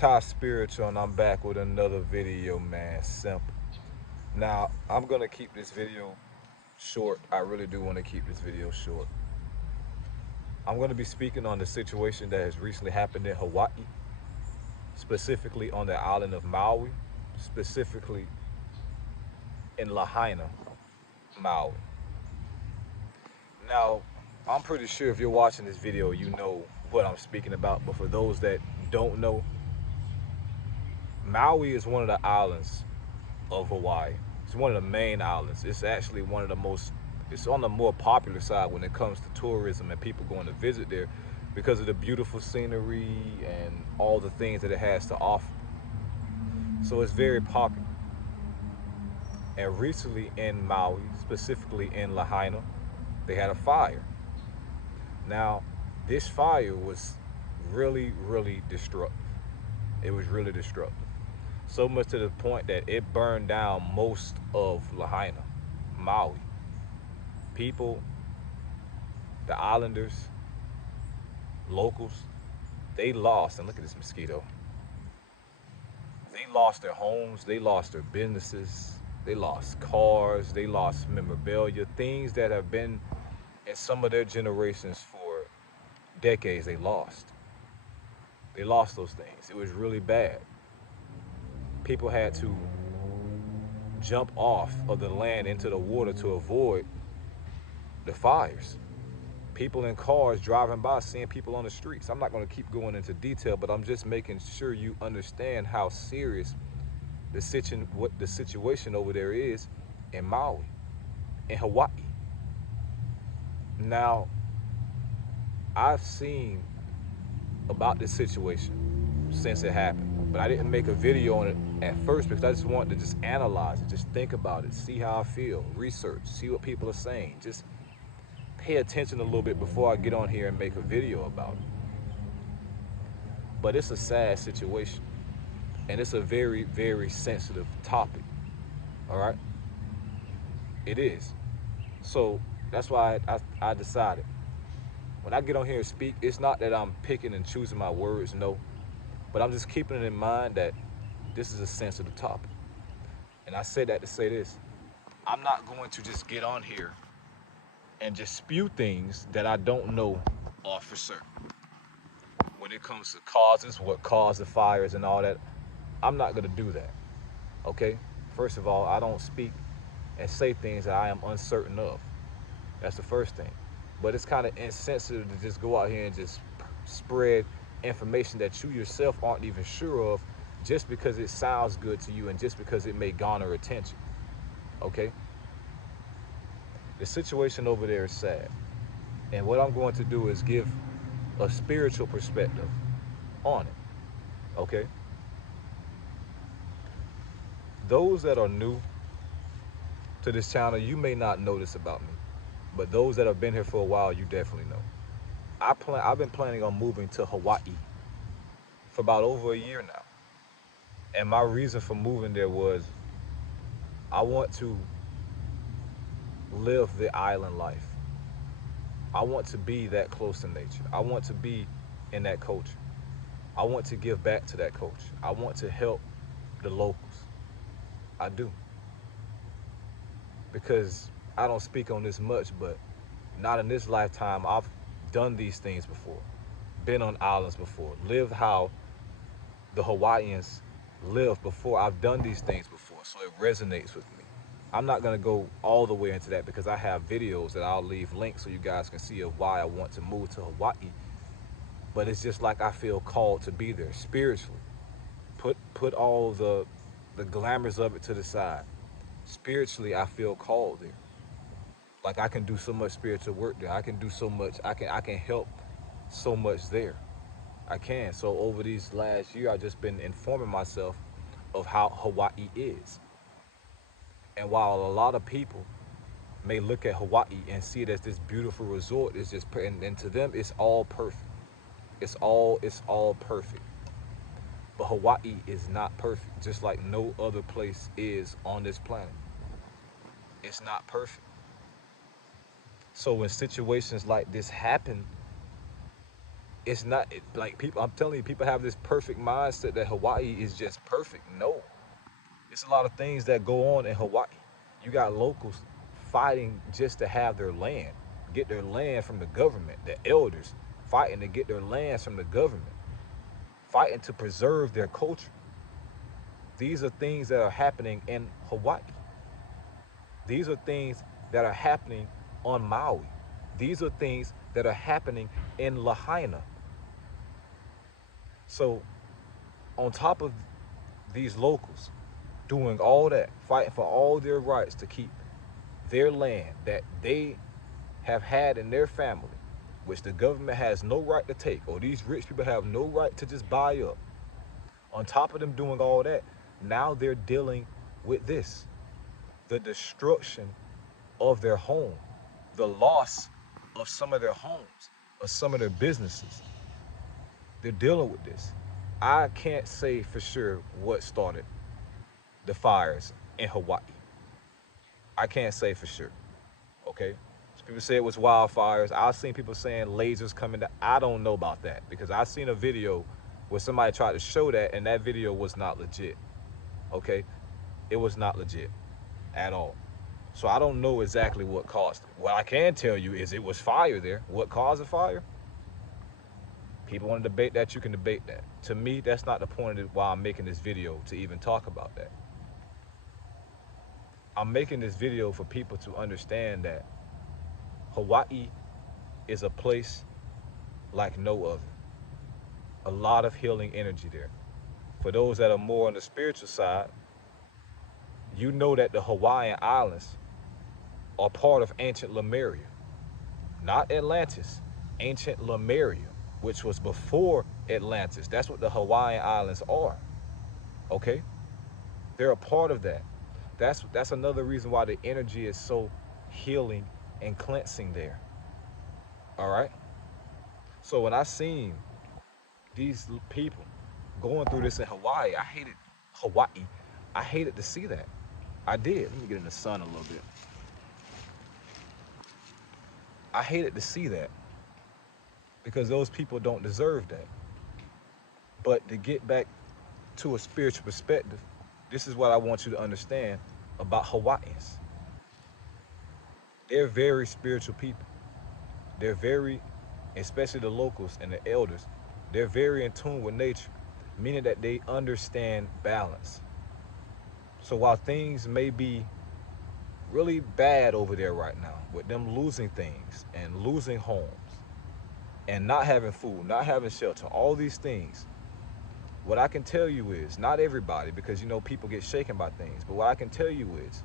Ty Spiritual, and I'm back with another video, man. Simple. Now, I'm gonna keep this video short. I really do want to keep this video short. I'm gonna be speaking on the situation that has recently happened in Hawaii, specifically on the island of Maui, specifically in Lahaina, Maui. Now, I'm pretty sure if you're watching this video, you know what I'm speaking about. But for those that don't know, Maui is one of the islands of Hawaii. It's one of the main islands. It's actually one of the most, it's on the more popular side when it comes to tourism and people going to visit there because of the beautiful scenery and all the things that it has to offer. So it's very popular. And recently in Maui, specifically in Lahaina, they had a fire. Now, this fire was really, really destructive. It was really destructive. So much to the point that it burned down most of Lahaina, Maui. People, the islanders, locals, they lost, and look at this mosquito. They lost their homes, they lost their businesses, they lost cars, they lost memorabilia, things that have been in some of their generations for decades, they lost. They lost those things. It was really bad. People had to jump off of the land into the water to avoid the fires. People in cars driving by, seeing people on the streets. I'm not going to keep going into detail, but I'm just making sure you understand how serious what the situation over there is in Maui, in Hawaii. Now, I've seen about this situation since it happened, but I didn't make a video on it at first because I just wanted to just analyze it, just think about it, see how I feel, research, see what people are saying, just pay attention a little bit before I get on here and make a video about it. But it's a sad situation, and it's a very, very sensitive topic, all right? It is. So that's why I decided when I get on here and speak, it's not that I'm picking and choosing my words, no, but I'm just keeping it in mind that this is a sensitive topic. And I say that to say this. I'm not going to just get on here and just spew things that I don't know are for certain. When it comes to causes, what caused the fires and all that, I'm not going to do that, okay? First of all, I don't speak and say things that I am uncertain of. That's the first thing. But it's kind of insensitive to just go out here and just spread information that you yourself aren't even sure of just because it sounds good to you and just because it may garner attention, okay? The situation over there is sad. And what I'm going to do is give a spiritual perspective on it, okay? Those that are new to this channel, you may not know this about me, but those that have been here for a while, you definitely know. I've been planning on moving to Hawaii for about over a year now. And my reason for moving there was I want to live the island life. I want to be that close to nature. I want to be in that culture. I want to give back to that culture. I want to help the locals. I do. Because I don't speak on this much, but not in this lifetime. I've done these things before, been on islands before, lived how the Hawaiians lived before. I've done these things before, so it resonates with me. I'm not gonna go all the way into that because I have videos that I'll leave links so you guys can see of why I want to move to Hawaii. But it's just like I feel called to be there spiritually. Put all the glamours of it to the side. Spiritually, I feel called there. Like I can do so much spiritual work there. I can do so much. I can help so much there. I can. So over these last year, I've just been informing myself of how Hawaii is. And while a lot of people may look at Hawaii and see it as this beautiful resort, it's just and to them it's all perfect. It's all perfect. But Hawaii is not perfect, just like no other place is on this planet. It's not perfect. So when situations like this happen, It's not like people, I'm telling you, people have this perfect mindset that Hawaii is just perfect. No, it's a lot of things that go on in Hawaii. You got locals fighting just to have their land, get their land from the government, the elders fighting to get their lands from the government, fighting to preserve their culture. These are things that are happening in Hawaii. These are things that are happening on Maui. These are things that are happening in Lahaina. So, on top of these locals doing all that, fighting for all their rights to keep their land that they have had in their family, which the government has no right to take, or these rich people have no right to just buy up. On top of them doing all that, now they're dealing with this, the destruction of their home, the loss of some of their homes, of some of their businesses. They're dealing with this. I can't say for sure what started the fires in Hawaii. I can't say for sure. Okay? So people say it was wildfires. I've seen people saying lasers coming down. I don't know about that because I've seen a video where somebody tried to show that and that video was not legit. Okay? It was not legit at all. So I don't know exactly what caused it. What I can tell you is it was fire there. What caused the fire? People want to debate that, you can debate that. To me, that's not the point of why I'm making this video to even talk about that. I'm making this video for people to understand that Hawaii is a place like no other. A lot of healing energy there. For those that are more on the spiritual side, you know that the Hawaiian Islands are part of ancient Lemuria. Not Atlantis, ancient Lemuria, which was before Atlantis. That's what the Hawaiian Islands are. Okay? They're a part of that. That's another reason why the energy is so healing and cleansing there. All right? So when I seen these people going through this in Hawaii, I hated Hawaii. I hated to see that. I did. Let me get in the sun a little bit. I hated to see that because those people don't deserve that. But to get back to a spiritual perspective, this is what I want you to understand about Hawaiians. They're very spiritual people. They're very, especially the locals and the elders, they're very in tune with nature, meaning that they understand balance. So while things may be really bad over there right now, with them losing things and losing homes and not having food, not having shelter, all these things, what I can tell you is, not everybody, because you know people get shaken by things, but what I can tell you is,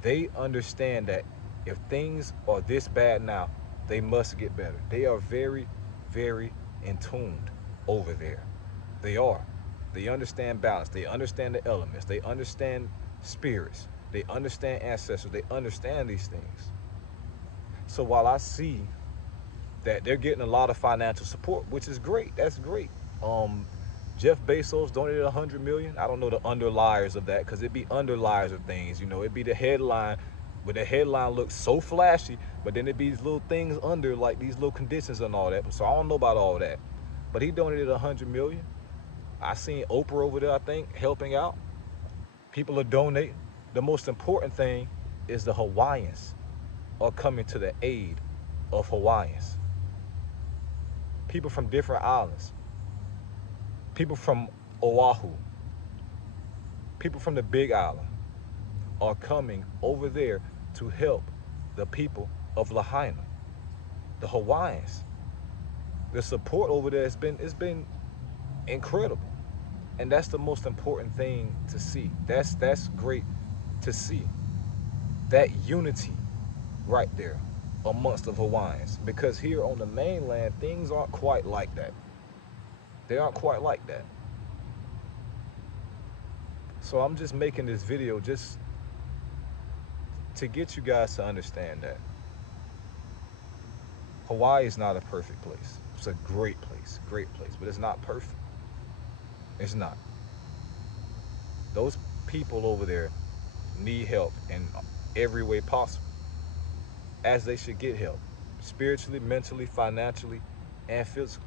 they understand that if things are this bad now, they must get better. They are very, very in tuned over there. They are. They understand balance. They understand the elements. They understand spirits. They understand ancestors. They understand these things. So while I see that they're getting a lot of financial support, which is great, that's great. Jeff Bezos donated 100 million. I don't know the underliers of that because it'd be underliers of things. You know, it'd be the headline, but the headline looks so flashy, but then it'd be these little things under, like these little conditions and all that. So I don't know about all that. But he donated 100 million. I seen Oprah over there, I think, helping out. People are donating. The most important thing is the Hawaiians are coming to the aid of Hawaiians. People from different islands. People from Oahu. People from the Big Island are coming over there to help the people of Lahaina, the Hawaiians. The support over there it's been incredible. And that's the most important thing to see. That's great to see. That unity right there amongst the Hawaiians. Because here on the mainland, things aren't quite like that. They aren't quite like that. So I'm just making this video just to get you guys to understand that Hawaii is not a perfect place. It's a great place, but it's not perfect. It's not. Those people over there need help in every way possible, as they should get help, spiritually, mentally, financially, and physical.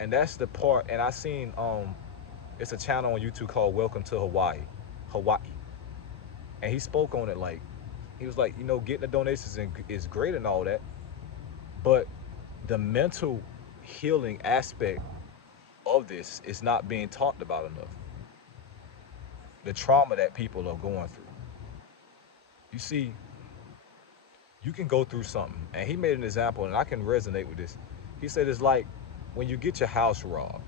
And that's the part. And I seen it's a channel on YouTube called Welcome to Hawaii, and he spoke on it. Like, he was like, you know, getting the donations is great and all that, but the mental healing aspect of this is not being talked about enough. The trauma that people are going through. You see, you can go through something, and he made an example, and I can resonate with this. He said it's like when you get your house robbed.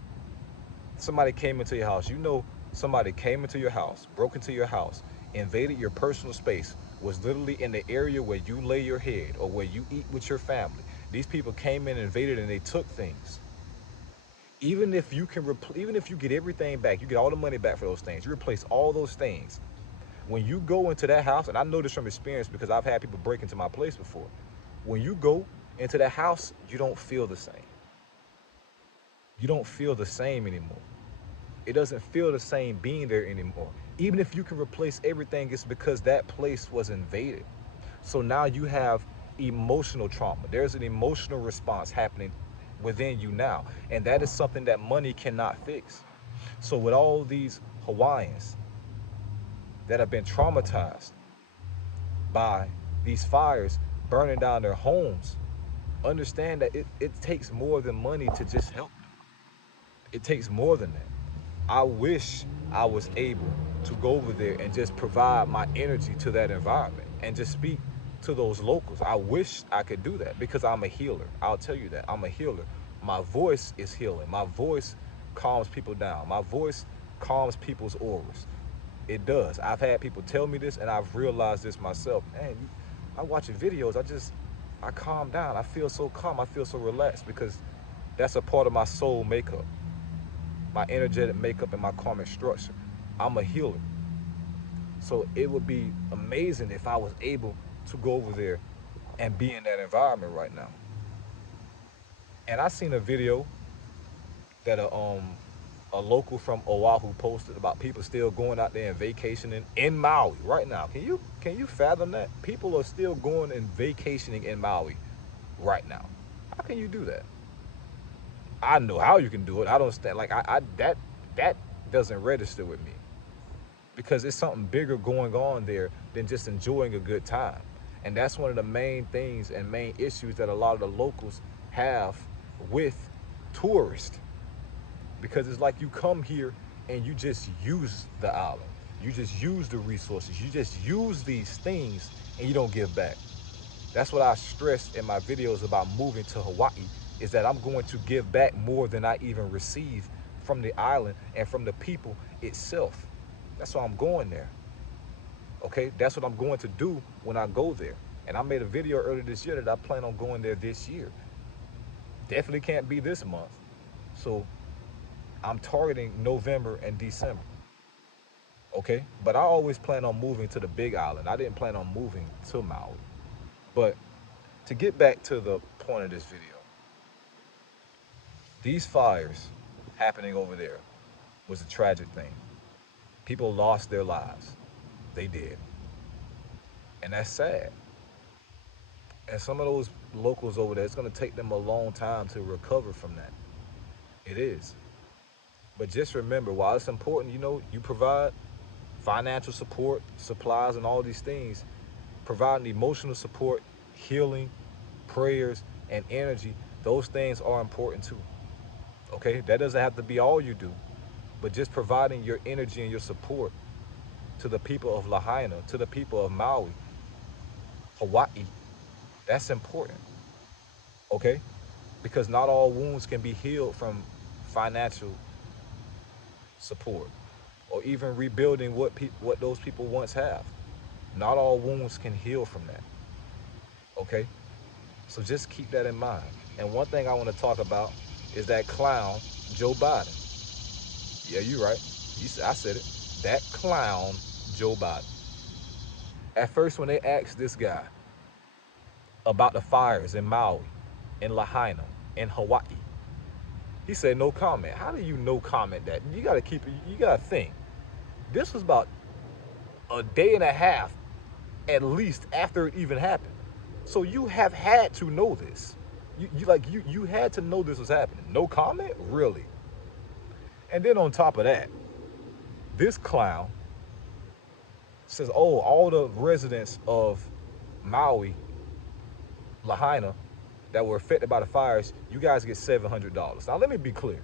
Somebody came into your house. You know, somebody came into your house, broke into your house, invaded your personal space, was literally in the area where you lay your head or where you eat with your family. These people came in, invaded, and they took things. Even if you can, even if you get everything back, you get all the money back for those things. You replace all those things. When you go into that house, and I know this from experience because I've had people break into my place before. When you go into that house, you don't feel the same. You don't feel the same anymore. It doesn't feel the same being there anymore. Even if you can replace everything, it's because that place was invaded. So now you have emotional trauma. There's an emotional response happening within you now. And that is something that money cannot fix. So with all these Hawaiians that have been traumatized by these fires burning down their homes, understand that it takes more than money to just help them. It takes more than that. I wish I was able to go over there and just provide my energy to that environment and just speak to those locals. I wish I could do that because I'm a healer. I'll tell you that. I'm a healer. My voice is healing. My voice calms people down. My voice calms people's auras. It does. I've had people tell me this, and I've realized this myself. Man, I watch your videos. I calm down. I feel so calm. I feel so relaxed because that's a part of my soul makeup, my energetic makeup, and my karmic structure. I'm a healer. So it would be amazing if I was able to go over there and be in that environment right now. And I seen a video that a local from Oahu posted about people still going out there and vacationing in Maui right now. Can you fathom that? People are still going and vacationing in Maui right now. How can you do that? I know how you can do it. I don't stand like I that doesn't register with me because it's something bigger going on there than just enjoying a good time. And that's one of the main things and main issues that a lot of the locals have with tourists, because it's like you come here and you just use the island. You just use the resources. You just use these things and you don't give back. That's what I stress in my videos about moving to Hawaii, is that I'm going to give back more than I even receive from the island and from the people itself. That's why I'm going there. Okay, that's what I'm going to do when I go there. And I made a video earlier this year that I plan on going there this year. Definitely can't be this month. So I'm targeting November and December. Okay, but I always plan on moving to the Big Island. I didn't plan on moving to Maui. But to get back to the point of this video, these fires happening over there was a tragic thing. People lost their lives. They did. And that's sad. And some of those locals over there, it's going to take them a long time to recover from that. It is. But just remember, while it's important, you know, you provide financial support, supplies, and all these things, providing emotional support, healing, prayers, and energy, those things are important too. Okay? That doesn't have to be all you do, but just providing your energy and your support to the people of Lahaina, to the people of Maui, Hawaii, that's important. Okay? Because not all wounds can be healed from financial support or even rebuilding what those people once have. Not all wounds can heal from that. Okay? So just keep that in mind. And one thing I want to talk about is that clown, Joe Biden. Yeah, you're right. I said it. That clown, Joe Biden. At first, when they asked this guy about the fires in Maui, in Lahaina, in Hawaii, he said no comment. How do you no comment that? You got to keep it, you got to think. This was about a day and a half at least after it even happened. So you have had to know this. You had to know this was happening. No comment, really. And then on top of that, this clown says, "Oh, all the residents of Maui, Lahaina, that were affected by the fires, you guys get $700." Now, let me be clear.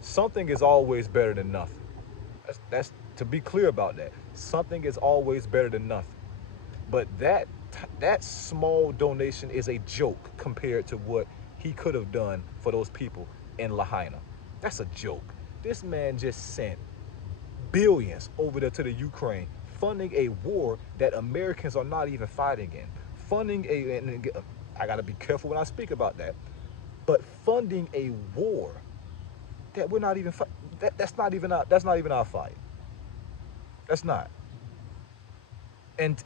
Something is always better than nothing. That's to be clear about that. Something is always better than nothing. But that small donation is a joke compared to what he could have done for those people in Lahaina. That's a joke. This man just sent billions over there to the Ukraine, funding a war that Americans are not even fighting in. Funding a, and I gotta be careful when I speak about that, but funding a war that we're not even that's not even our fight. That's not. And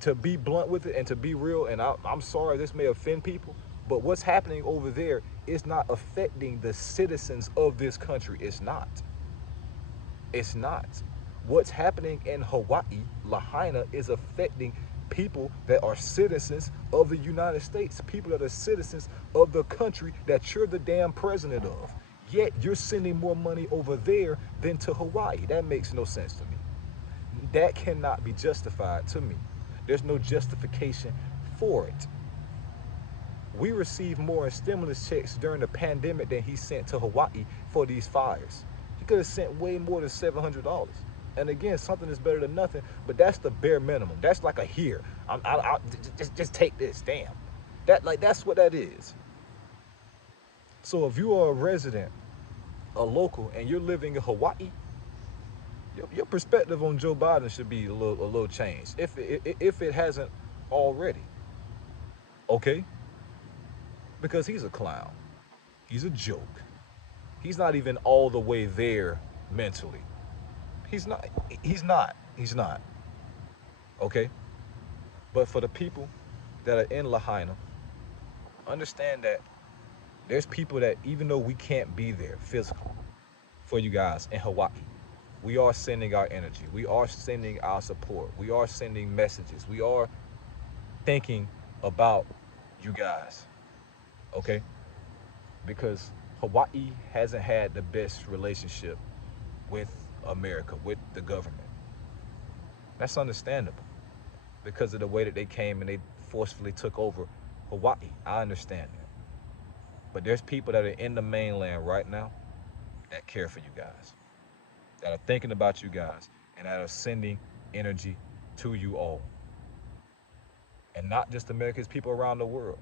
to be blunt with it and to be real, and I'm sorry this may offend people, but what's happening over there is not affecting the citizens of this country. It's not. It's not. What's happening in Hawaii, Lahaina, is affecting people that are citizens of the United States, people that are citizens of the country that you're the damn president of. Yet you're sending more money over there than to Hawaii. That makes no sense to me. That cannot be justified to me. There's no justification for it. We received more in stimulus checks during the pandemic than he sent to Hawaii for these fires. He could have sent way more than $700. And again, something is better than nothing, but that's the bare minimum. That's like a here. Just take this, damn. That's what that is. So if you are a resident, a local, and you're living in Hawaii, your perspective on Joe Biden should be a little changed, if it hasn't already. Okay, because he's a clown. He's a joke. He's not even all the way there mentally. He's not. He's not. He's not. Okay, but for the people that are in Lahaina, understand that there's people that, even though we can't be there physically for you guys in Hawaii, we are sending our energy. We are sending our support. We are sending messages. We are thinking about you guys, okay? Because Hawaii hasn't had the best relationship with America, with the government. That's understandable because of the way that they came and they forcefully took over Hawaii. I understand that. But there's people that are in the mainland right now that care for you guys, that are thinking about you guys, and that are sending energy to you all. And not just Americans, people around the world.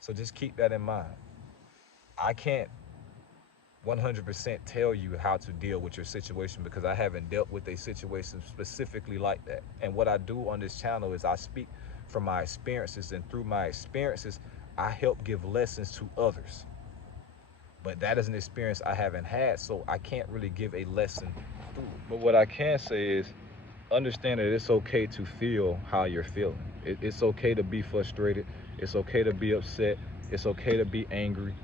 So just keep that in mind. I can't 100% tell you how to deal with your situation because I haven't dealt with a situation specifically like that. And what I do on this channel is I speak from my experiences, and through my experiences, I help give lessons to others. But that is an experience I haven't had, so I can't really give a lesson through it. But what I can say is understand that it's okay to feel how you're feeling. It's okay to be frustrated. It's okay to be upset. It's okay to be angry.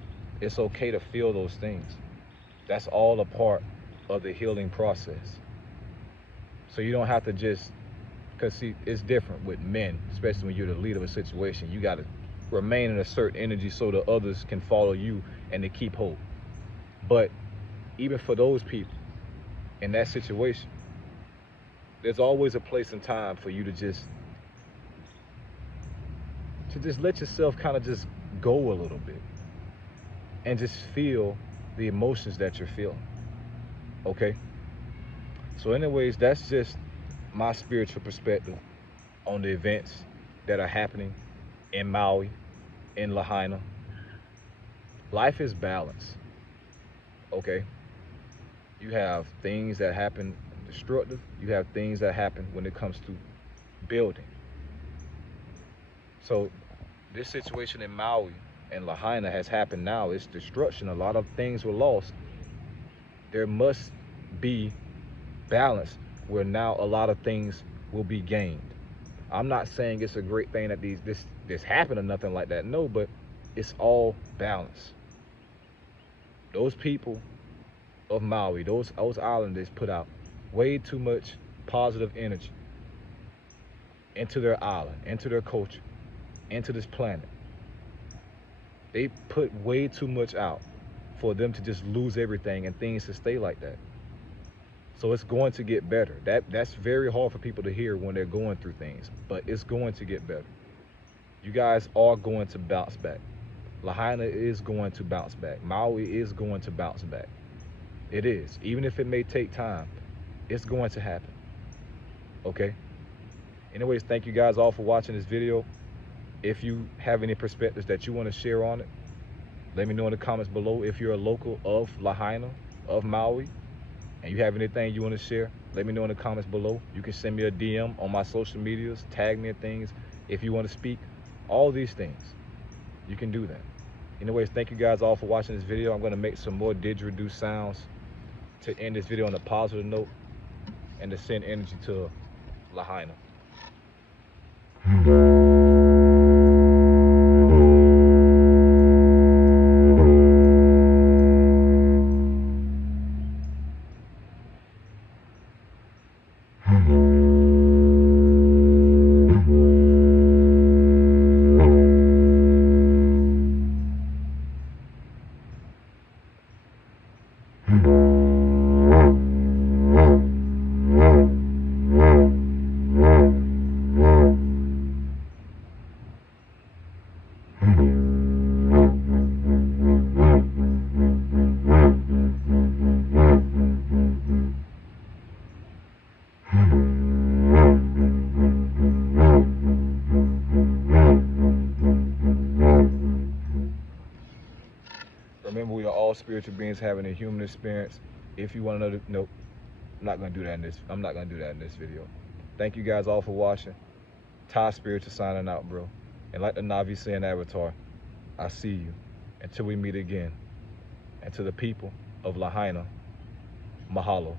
It's okay to feel those things. That's all a part of the healing process. So you don't have to just, because see, it's different with men, especially when you're the leader of a situation. You got to remain in a certain energy so the others can follow you and to keep hope. But even for those people in that situation, there's always a place and time for you to just let yourself kind of just go a little bit and just feel the emotions that you're feeling. Okay? So anyways, that's just my spiritual perspective on the events that are happening in Maui, in Lahaina. Life is balance. Okay? You have things that happen destructive. You have things that happen when it comes to building. So this situation in Maui and Lahaina has happened now. It's destruction. A lot of things were lost. There must be balance where now a lot of things will be gained. I'm not saying it's a great thing that this happened or nothing like that. No, but it's all balance. Those people of Maui, those islanders put out way too much positive energy into their island, into their culture, into this planet. They put way too much out for them to just lose everything and things to stay like that. So it's going to get better. That's very hard for people to hear when they're going through things, but it's going to get better. You guys are going to bounce back. Lahaina is going to bounce back. Maui is going to bounce back. It is. Even if it may take time, it's going to happen. Okay? Anyways, thank you guys all for watching this video. If you have any perspectives that you want to share on it, let me know in the comments below. If you're a local of Lahaina, of Maui, and you have anything you want to share, let me know in the comments below. You can send me a DM on my social medias, tag me in things. If you want to speak, all these things, you can do that. Anyways, thank you guys all for watching this video. I'm going to make some more didgeridoo sounds to end this video on a positive note and to send energy to Lahaina. Remember, we are all spiritual beings having a human experience. If you want to know, nope, I'm not going to do that in this. I'm not going to do that in this video. Thank you guys all for watching. Ty Spiritual signing out, bro. And like the Navi say in Avatar, I see you. Until we meet again. And to the people of Lahaina, mahalo.